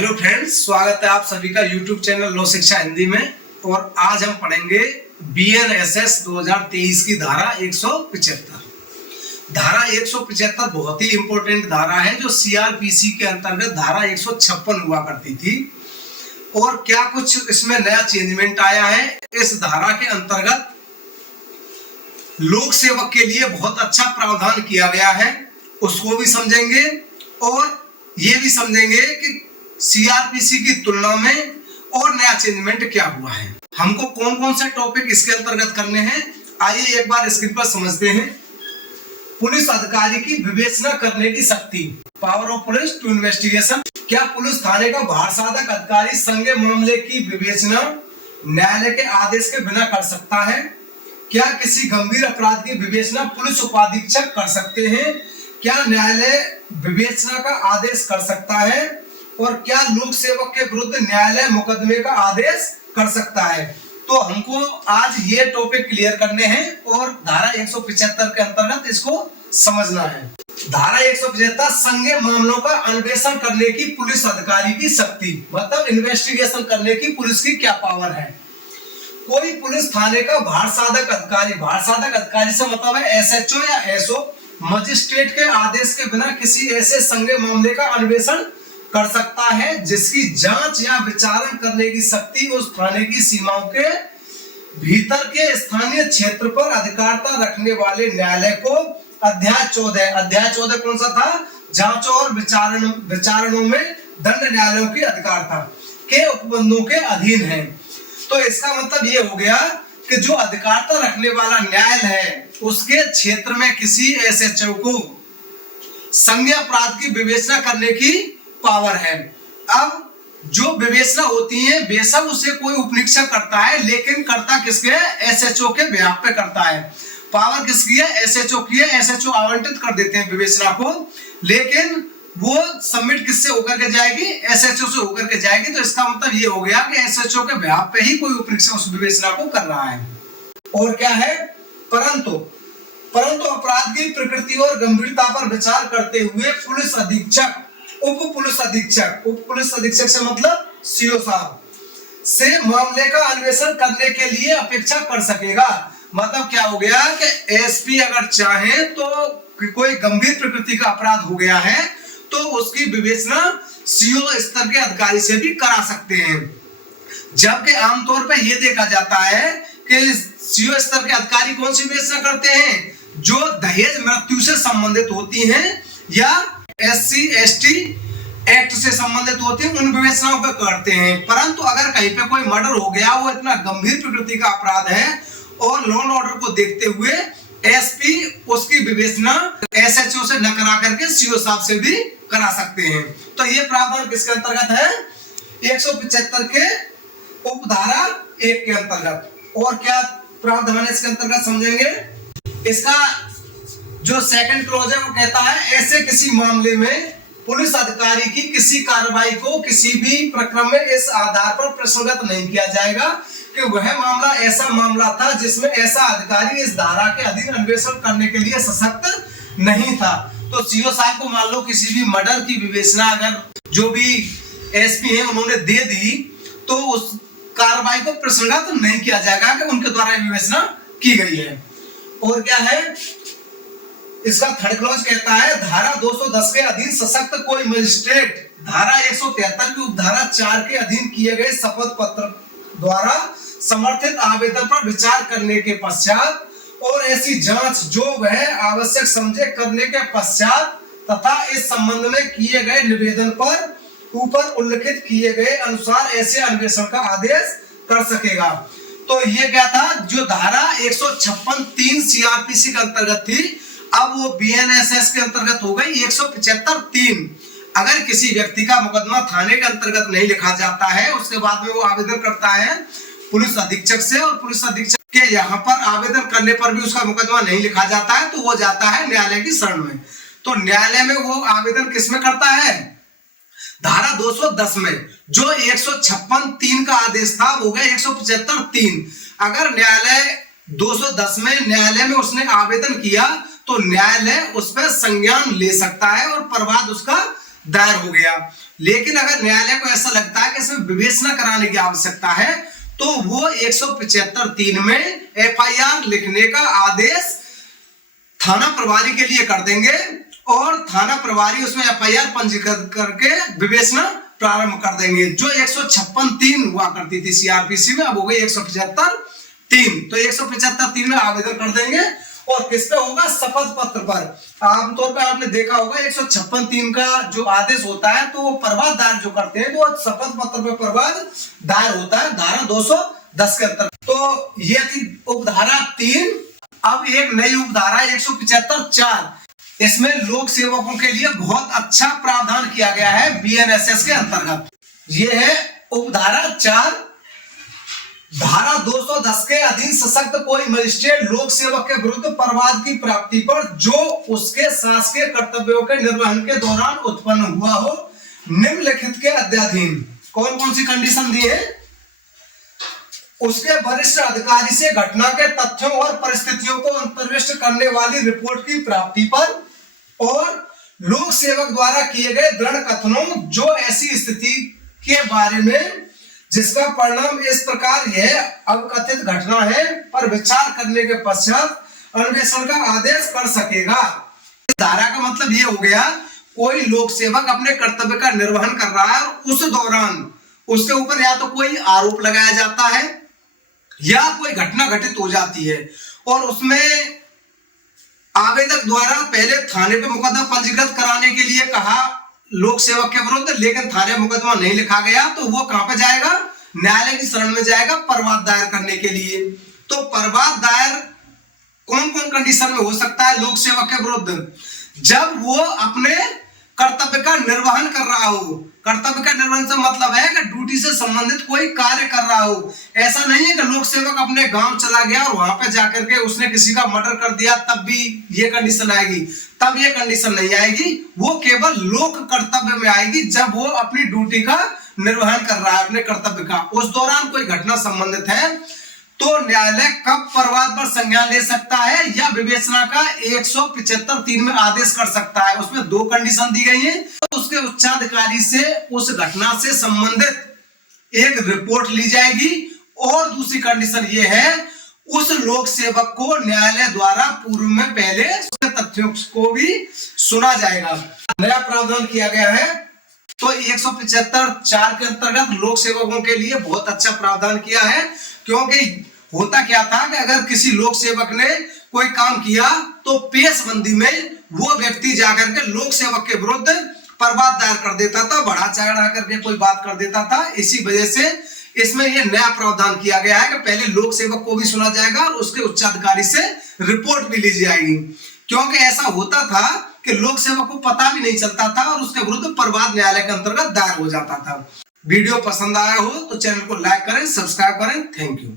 Hello friends, स्वागत है आप सभी का यूट्यूब चैनल लो शिक्षा हिंदी में। और आज हम पढ़ेंगे बीएनएसएस 2023 की धारा 175। धारा 175 बहुत ही इंपॉर्टेंट धारा है जो सीआरपीसी के अंतर्गत धारा 156 हुआ करती थी। और क्या कुछ इसमें नया चेंजमेंट आया है। इस धारा के अंतर्गत लोक सेवक के लिए बहुत अच्छा प्रावधान किया गया है, उसको भी समझेंगे और ये भी समझेंगे कि सीआरपीसी की तुलना में और नया चेंजमेंट क्या हुआ है। हमको कौन कौन से टॉपिक इसके अंतर्गत करने हैं, आइए एक बार स्क्रीन पर समझते हैं। पुलिस अधिकारी की विवेचना करने की शक्ति, power of police to investigation. क्या पुलिस थाने का बाहर साधक अधिकारी संज्ञेय मामले की विवेचना न्यायालय के आदेश के बिना कर सकता है? क्या किसी गंभीर अपराध की विवेचना पुलिस उपाधीक्षक कर सकते हैं? क्या न्यायालय विवेचना का आदेश कर सकता है? और क्या लोक सेवक के विरुद्ध न्यायालय मुकदमे का आदेश कर सकता है? तो हमको आज ये टॉपिक क्लियर करने हैं और धारा 175 के अंतर्गत इसको समझना है। धारा 175 संज्ञेय मामलों का अन्वेषण करने की पुलिस अधिकारी की शक्ति, मतलब इन्वेस्टिगेशन करने की पुलिस की क्या पावर है। कोई पुलिस थाने का बाहर साधक अधिकारी से मतलब है एसएचओ या एसओ, मजिस्ट्रेट के आदेश के बिना किसी ऐसे संज्ञेय मामले का अन्वेषण कर सकता है जिसकी जांच या विचारण करने की शक्ति उस थाने की सीमाओं के भीतर के स्थानीय क्षेत्र पर अधिकारता रखने वाले न्यायालय को अध्याय 14 कौन सा था? जांचों और विचारणों में दंड न्यायालयों की अधिकारता के उपबंधों के अधीन है। तो इसका मतलब ये हो गया कि जो अधिकारता रखने वाला न्यायालय है उसके क्षेत्र में किसी एसएचओ को संज्ञेय अपराध की विवेचना करने की पावर है। अब जो विवेचना होती है बेशक उसे कोई उपनिरीक्षक करता है, लेकिन करता किसके? एसएचओ के बेहाफ पे करता है। पावर किसकी है? एसएचओ की है। एसएचओ आवंटित कर देते हैं विवेचना को, लेकिन वो सबमिट किससे होकर के जाएगी? एसएचओ से होकर के जाएगी। तो इसका मतलब ये हो गया कि एसएचओ के बेहाफ पे ही कोई उपनिरीक्षक उस विवेचना को कर रहा है। और क्या है? परंतु अपराध की प्रकृति और गंभीरता पर विचार करते हुए पुलिस अधीक्षक, उप पुलिस अधीक्षक से मतलब सीओ साहब से मामले का अन्वेषण करने के लिए अपेक्षा कर सकेगा। मतलब क्या हो गया कि एसपी अगर चाहे तो कोई गंभीर प्रकृति का अपराध हो गया है तो उसकी विवेचना सीओ स्तर के अधिकारी से भी करा सकते हैं। जबकि आमतौर पर यह देखा जाता है कि सीओ स्तर के अधिकारी कौन सी विवेचना करते हैं? जो दहेज मृत्यु से संबंधित होती हैं या एससी एसटी एक्ट से संबंधित होती है, उन विवेचनाओं पे करते हैं। परंतु अगर कहीं पे कोई मर्डर हो गया, वो इतना गंभीर प्रकृति का अपराध है और लॉ एंड ऑर्डर को देखते हुए एसपी उसकी विवेचना एसएचओ से न करा करके सीओ साहब से भी करा सकते हैं। तो ये प्रावधान किसके अंतर्गत है? 175 के उपधारा 1 के अंतर्गत। और क्या प्रावधान इसके अंतर्गत समझेंगे। इसका जो सेकंड क्लॉज है वो कहता है ऐसे किसी मामले में पुलिस अधिकारी की किसी कार्रवाई को किसी भी प्रक्रम में इस आधार पर प्रसंगत नहीं किया जाएगा कि वह मामला ऐसा मामला था जिसमें ऐसा अधिकारी इस धारा के अधीन अन्वेषण करने के लिए सशक्त नहीं था। तो सीओ साहब को मान लो किसी भी मर्डर की विवेचना अगर जो भी एसपी है उन्होंने दे दी तो उस कार्रवाई को प्रसंगत नहीं किया जाएगा कि उनके द्वारा विवेचना की गई है। और क्या है? इसका थर्ड क्लॉज कहता है धारा 210 के अधीन सशक्त कोई मजिस्ट्रेट धारा 173 की उपधारा 4 के अधीन किए गए शपथ पत्र द्वारा समर्थित आवेदन पर विचार करने के पश्चात और ऐसी जांच जो वह आवश्यक समझे करने के पश्चात तथा इस संबंध में किए गए निवेदन पर ऊपर उल्लिखित किए गए अनुसार ऐसे अन्वेषण का आदेश कर सकेगा। तो ये क्या था? जो धारा 156(3) सीआरपीसी के अंतर्गत थी, अब वो बीएनएसएस के अंतर्गत हो गई 175(3). अगर किसी व्यक्ति का मुकदमा थाने के अंतर्गत नहीं लिखा जाता है, उसके बाद में वो आवेदन करता है पुलिस अधीक्षक से और पुलिस अधीक्षक के यहाँ पर आवेदन करने पर भी उसका मुकदमा नहीं लिखा जाता है तो वो जाता है न्यायालय की शरण में। तो न्यायालय में वो आवेदन किस में करता है? धारा 210 में। जो 156(3) का आदेश था वो गया 175(3). अगर न्यायालय 210 में न्यायालय में उसने आवेदन किया तो न्यायालय उस पर संज्ञान ले सकता है और प्रभाव उसका दायर हो गया। लेकिन अगर न्यायालय को ऐसा लगता है कि इसमें विवेचना कराने की आवश्यकता है तो वो 175(3) में FIR लिखने का आदेश थाना प्रभारी के लिए कर देंगे और थाना प्रभारी उसमें FIR पंजीकृत करके विवेचना प्रारंभ कर देंगे। जो 156(3) हुआ करती थी CRPC में, अब हो गई 175(3). तो 175(3) में आवेदन कर देंगे और किस पे होगा? शपथ पत्र पर। आमतौर पर आपने देखा होगा 156(3) का जो आदेश होता है तो वो प्रवाद दायर जो करते हैं तो शपथ पत्र पे प्रवाद दायर होता है धारा 210 के अंतर्गत। तो ये थी उपधारा 3। अब एक नई उपधारा 175(4), इसमें लोक सेवकों के लिए बहुत अच्छा प्रावधान किया गया है BNSS के अंतर्गत। ये है उपधारा 4। धारा 210 के अधीन सशक्त कोई मजिस्ट्रेट लोक सेवक के विरुद्ध प्रवाद की प्राप्ति पर जो उसके शासकीय कर्तव्यों के निर्वहन के दौरान उत्पन्न हुआ हो, निम्नलिखित के अध्याधीन कौन कौन सी कंडीशन दी है? उसके वरिष्ठ अधिकारी से घटना के तथ्यों और परिस्थितियों को अंतर्विष्ट करने वाली रिपोर्ट की प्राप्ति पर और लोक सेवक द्वारा किए गए दृढ़ कथनों जो ऐसी स्थिति के बारे में जिसका परिणाम इस प्रकार यह अवकथित घटना है पर विचार करने के पश्चात अन्वेषण का आदेश कर सकेगा। इस धारा का मतलब ये हो गया, कोई लोक सेवक अपने कर्तव्य का निर्वहन कर रहा है और उस दौरान उसके ऊपर या तो कोई आरोप लगाया जाता है या कोई घटना घटित हो जाती है और उसमें आवेदक द्वारा पहले थाने पे मुकदमा पंजीकृत कराने के लिए कहा लोक सेवक के विरुद्ध, लेकिन थाने मुकदमा नहीं लिखा गया तो वो कहां पे जाएगा? न्यायालय की शरण में जाएगा प्रवाद दायर करने के लिए। तो प्रवाद दायर कौन कौन कंडीशन में हो सकता है लोक सेवक के विरुद्ध? जब वो अपने कर्तव्य का निर्वहन कर रहा हो। कर्तव्य का निर्वहन से मतलब है कि ड्यूटी से संबंधित कोई कार्य कर रहा हो। ऐसा नहीं है कि लोक सेवक अपने गांव चला गया और वहां पे जाकर के उसने किसी का मर्डर कर दिया तब भी ये कंडीशन आएगी, तब ये कंडीशन नहीं आएगी। वो केवल लोक कर्तव्य में आएगी जब वो अपनी ड्यूटी का निर्वहन कर रहा है, अपने कर्तव्य का। उस दौरान कोई घटना संबंधित है तो न्यायालय कब प्रवाद पर संज्ञान ले सकता है या विवेचना का 175(3) में आदेश कर सकता है। उसमें 2 कंडीशन दी गई है। तो उसके उच्चाधिकारी से उस घटना से संबंधित एक रिपोर्ट ली जाएगी और दूसरी कंडीशन ये है उस लोक सेवक को न्यायालय द्वारा पूर्व में पहले उसके तथ्यों को भी सुना जाएगा। नया प्रावधान किया गया है तो 175(4) के अंतर्गत लोक सेवकों के लिए बहुत अच्छा प्रावधान किया है। क्योंकि होता क्या था कि अगर किसी लोक सेवक ने कोई काम किया तो पेशबंदी में वो व्यक्ति जाकर के लोक सेवक के विरुद्ध प्रवाद दायर कर देता था, बढ़ा चढ़ा करके कोई बात कर देता था। इसी वजह से इसमें यह नया प्रावधान किया गया है कि पहले लोक सेवक को भी सुना जाएगा और उसके उच्चाधिकारी से रिपोर्ट भी ली जाएगी। क्योंकि ऐसा होता था कि लोक सेवक को पता भी नहीं चलता था और उसके विरुद्ध प्रवाद न्यायालय के अंतर्गत दायर हो जाता था। वीडियो पसंद आया हो तो चैनल को लाइक करें, सब्सक्राइब करें। Thank you.